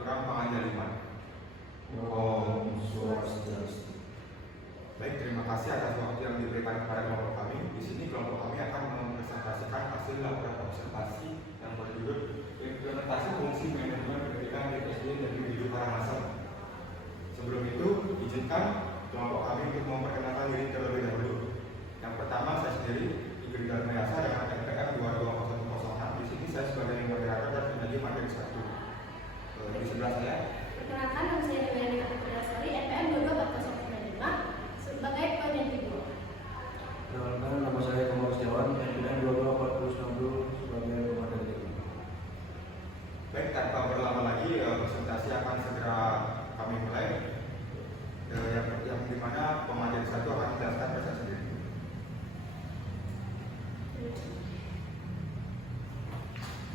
peraturan pengadilan. Om Swastiastu. Baik, terima kasih atas waktu yang diberikan kepada kelompok kami. Di sini kelompok kami akan mempresentasikan hasil laporan observasi yang berjudul implementasi fungsi manajemen pendidikan di SD Negeri 7 Karangasem. Sebelum itu, izinkan kelompok kami untuk memperkenalkan diri terlebih dahulu. Yang pertama, saya sendiri, Igri Darmayasa dengan NPM 22006. Di sini saya sebagai moderator dan penyaji materi 1. Di sebelah saya. Perkenalkan, nama saya Dewi Pradasari, NPM 22005 sebagai penyaji 2. Perkenalkan, nama saya Komar Setiawan, NPM 224090 sebagai pemateri. Baik, tanpa berlama lagi, presentasi akan segera kami mulai. Yang dimana pemateri 1 akan menjelaskan presentasi sendiri.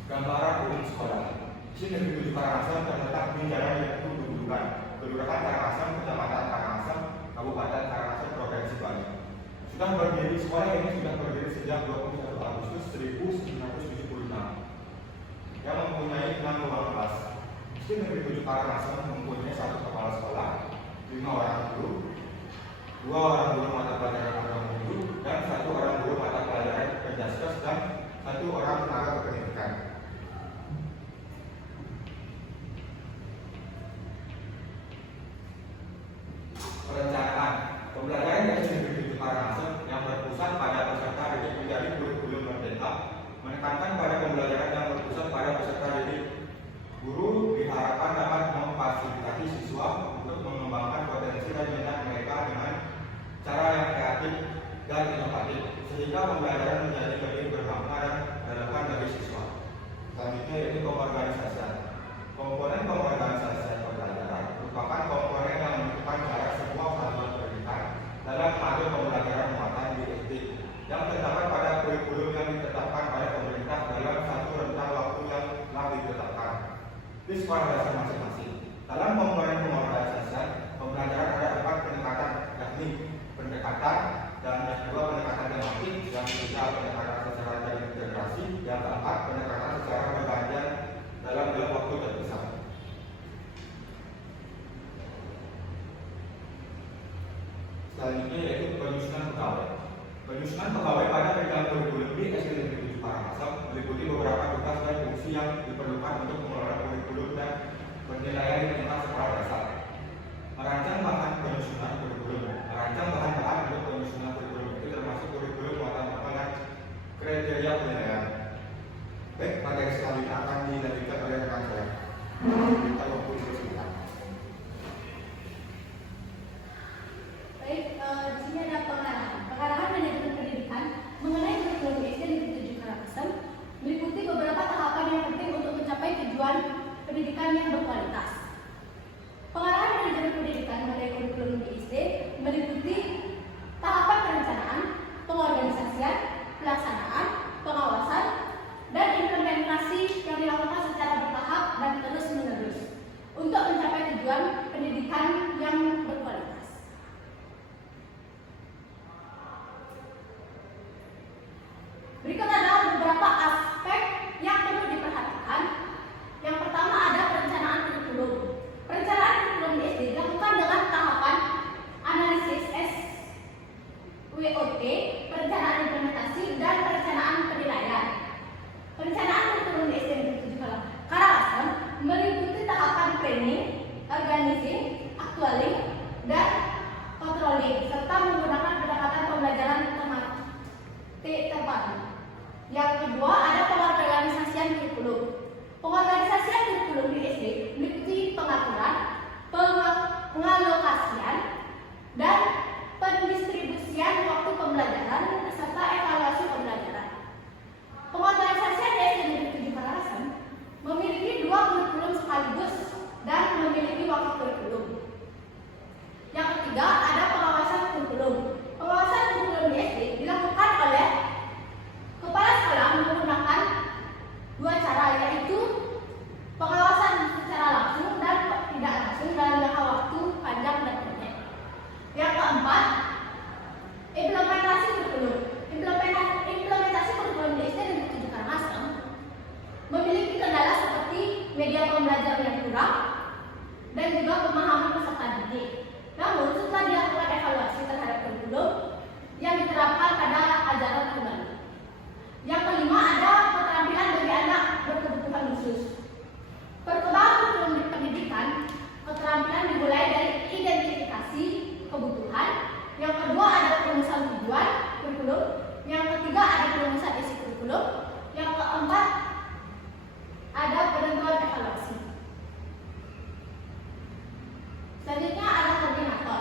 Gambaran umum sekolah. Di sini Negeri 7 Karangasem terletak di jalan yaitu Gundukan, Kelurahan Karangasem, Kecamatan Karangasem, Kabupaten Karangasem, Provinsi Bali. Sekolah ini sudah berdiri sejak 21 Agustus 1976 yang mempunyai 6 ruang kelas. Di Negeri 7 Karangasem mempunyai 1 kepala sekolah, 5 orang guru, 2 orang guru mata pelajaran agama Hindu, dan 1 orang guru mata pelajaran Penjaskes, dan 1 orang tenaga kependidikan. Perencanaan pembelajaran dari Negeri 7 Karangasem yang berpusat pada peserta didik menjadi kurikulum merdeka, menekankan pada pembelajaran yang berpusat pada peserta didik. Guru diharapkan dapat memfasilitasi siswa untuk mengembangkan potensi dan minat mereka dengan cara yang kreatif dan inovatif, sehingga pembelajaran menjadi lebih bermakna dan relevan bagi siswa. Selanjutnya yaitu pengorganisasian. Komponen pengorganisasian pembelajaran merupakan komponen yang menentukan cara semua satuan pendidikan dalam mengatur pembelajaran muatan di SD yang terdapat pada kurikulum yang ditetapkan oleh pemerintah dalam satu rentang waktu yang telah ditetapkan di sekolah dasar masing-masing. Dalam komponen pengorganisasian pembelajaran ada 4 pendekatan, yakni pendekatan dan yang kedua pendekatan tematik, yang ketiga pendekatan secara terintegrasi, yang keempat pendekatan secara bergantian dalam waktu terpisah. Selanjutnya yaitu penyusunan pegawai. Penyusunan pegawai pada bidang kurikulum di SD Negeri 7 Karangasem meliputi beberapa tugas dan fungsi yang diperlukan untuk mengelola kurikulum dan penilaian di tingkat sekolah dasar. Merancang bahan penyusunan kurikulum. Merancang bahan-bahan untuk penyusunan kurikulum itu termasuk kurikulum muatan dan kriteria penilaian. Baik, materi selanjutnya akan dilanjutkan oleh rekan saya. Kita waktu sebentar. Baik, di sini ada pengarahan manajemen pendidikan mengenai kurikulum SD Negeri 7 Karangasem meliputi beberapa tahapan yang penting untuk mencapai tujuan pendidikan yang berkualitas. Pengarahan manajemen pendidikan mengenai kurikulum di SD meliputi tahapan perencanaan, pengorganisasian, pelaksanaan, pengawasan, dan implementasi yang dilakukan secara bertahap dan terus-menerus untuk mencapai tujuan pendidikan yang berkualitas. Berikut adalah beberapa aspek yang perlu diperhatikan. Yang pertama ada perencanaan kurikulum. Perencanaan kurikulum di SD dilakukan dengan tahapan analisis SWOT, perencanaan implementasi, dan perencanaan penilaian. Perencanaan kurikulum di SD Negeri 7 Karangasem meliputi tahapan planning, organizing, actualing, dan controlling, serta menggunakan pendekatan pembelajaran terpadu. Yang kedua ada pengorganisasian kurikulum. Pengorganisasian kurikulum di SD meliputi pengaturan, pengalokasian, dan pendistribusian waktu pembelajaran serta evaluasi pembelajaran. Pengorganisasian di SD Negeri 7 Karangasem memiliki 2 kurikulum sekaligus dan memiliki waktu kurikulum. Yang ketiga ada pengawasan kurikulum. Pengawasan kurikulum di SD dilakukan oleh kepala sekolah menggunakan 2 cara, yaitu pengawasan juga pemahaman peserta didik. Namun setelah dilakukan evaluasi terhadap kurikulum yang diterapkan pada ajaran kembali. Yang kelima ada keterampilan bagi anak berkebutuhan khusus. Perkembangan kurikulum pendidikan, keterampilan dimulai dari identifikasi kebutuhan. Yang kedua ada perumusan tujuan kurikulum. Yang ketiga ada perumusan isi kurikulum. Yang keempat ada penentuan evaluasi. Selanjutnya ada koordinator.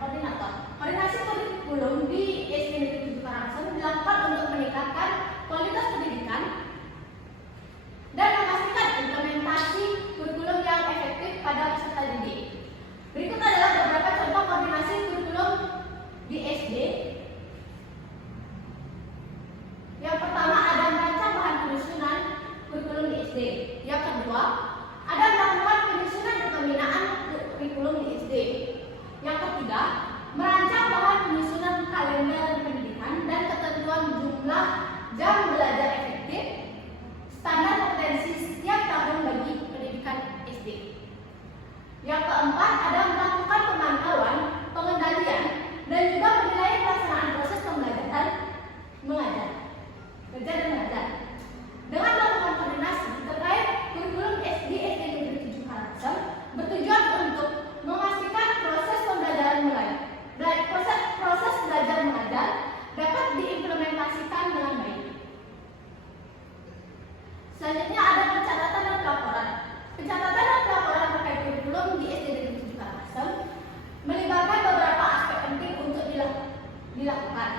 Koordinator. Koordinasi kurikulum di SD Negeri 7 Karangasem dilakukan untuk meningkatkan kualitas pendidikan dan memastikan implementasi kurikulum yang efektif pada peserta didik. Berikut adalah beberapa contoh koordinasi kurikulum di SD. Yang pertama ada merancang bahan penyusunan kurikulum di SD. Yang kedua ada melakukan penyusunan dan pembinaan kurikulum di SD. Yang ketiga merancang bahan penyusunan kalender pendidikan dan ketentuan jumlah jam belajar efektif, standar kompetensi setiap tahun bagi pendidikan SD. Yang keempat ada melakukan pemantauan, pengendalian, dan juga penilaian pelaksanaan proses pembelajaran mengajar, belajar dan mengajar. Dengan melakukan koordinasi terkait kurikulum SD Negeri 7 Karangasem bertujuan untuk memastikan proses pembelajaran proses belajar mengajar dapat diimplementasikan dengan baik. Selanjutnya ada pencatatan dan pelaporan. Pencatatan dan pelaporan terkait kurikulum di SD Negeri 7 Karangasem melibatkan beberapa aspek penting untuk dilakukan.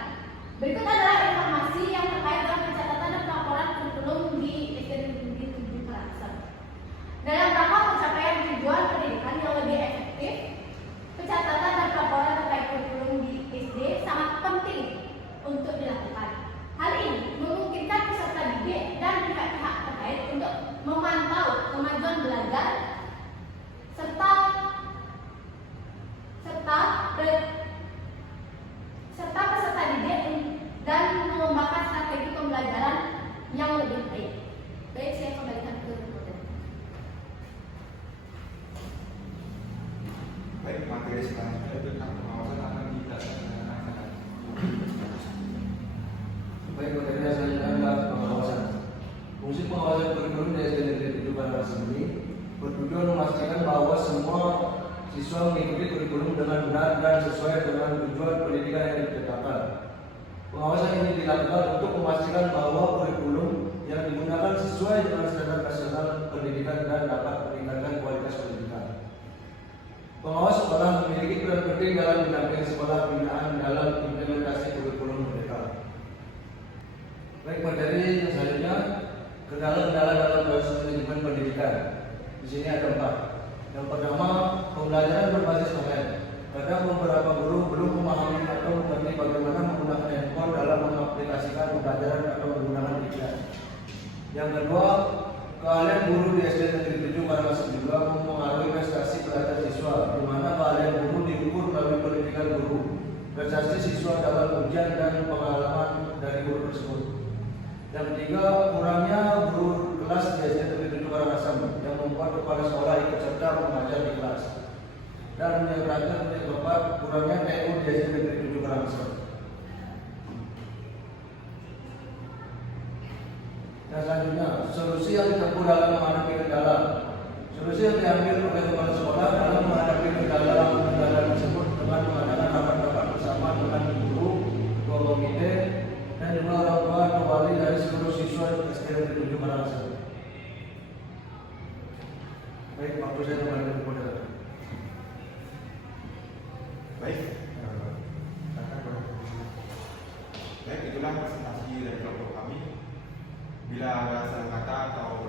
Berikut adalah informasi yang terkait dengan pencatatan dan pelaporan kurikulum di SD Negeri 7 Karangasem. Dalam rangka pencapaian tujuan pendidikan yang lebih efektif, pencatatan dan pelaporan terkait kurikulum di SD sangat penting untuk dilakukan. Hal ini memungkinkan peserta didik dan pihak-pihak terkait untuk memantau kemajuan belajar serta peserta didik dan mengembangkan strategi pembelajaran yang lebih baik. Baik, saya kembalikan ke reporter. Baik, materi selanjutnya tentang pengawasan akan dilaksanakan. Baik, materinya selanjutnya adalah pengawasan. Fungsi pengawasan kurikulum di SD Negeri 7 Karangasem ini bertujuan memastikan bahwa semua siswa mengikuti kurikulum dengan benar dan sesuai dengan tujuan pendidikan yang ditetapkan. Pengawasan ini dilakukan untuk memastikan bahwa kurikulum yang digunakan sesuai dengan standar nasional pendidikan dan dapat meningkatkan kualitas pendidikan. Pengawas sekolah memiliki peran penting dalam mendampingi sekolah pembinaan dalam implementasi kurikulum mereka. Baik, materi yang selanjutnya kendala-kendala dalam proses manajemen pendidikan. Di sini ada 4. Yang pertama, pembelajaran berbasis online. Kadang beberapa guru belum memahami atau mengerti bagaimana menggunakan handphone dalam mengaplikasikan pembelajaran atau menggunakan digital. Yang kedua, keahlian guru di SD Negeri 7 Karangasem juga mempengaruhi prestasi belajar siswa, di mana keahlian guru diukur melalui pendidikan guru, prestasi siswa dalam ujian dan pengalaman dari guru tersebut. Yang ketiga, kurangnya guru kelas di SD Negeri 7 Karangasem yang membuat kepala sekolah ikut serta mengajar di kelas. Dan yang terakhir, yang keempat, kurangnya TU di SD Negeri 7 Karangasem. Dan selanjutnya, solusi yang ditempuh dalam menghadapi kendala. Solusi yang diambil oleh kepala sekolah dalam menghadapi kendala tersebut dengan mengadakan rapat-rapat bersama dengan guru, ketua komite, dan juga orang tua atau wali dari seluruh siswa SD Negeri 7 Karangasem. Baik, waktu saya kembali ke moderator. Baik, baik, itulah presentasi dari kelompok kami. Bila ada salah kata atau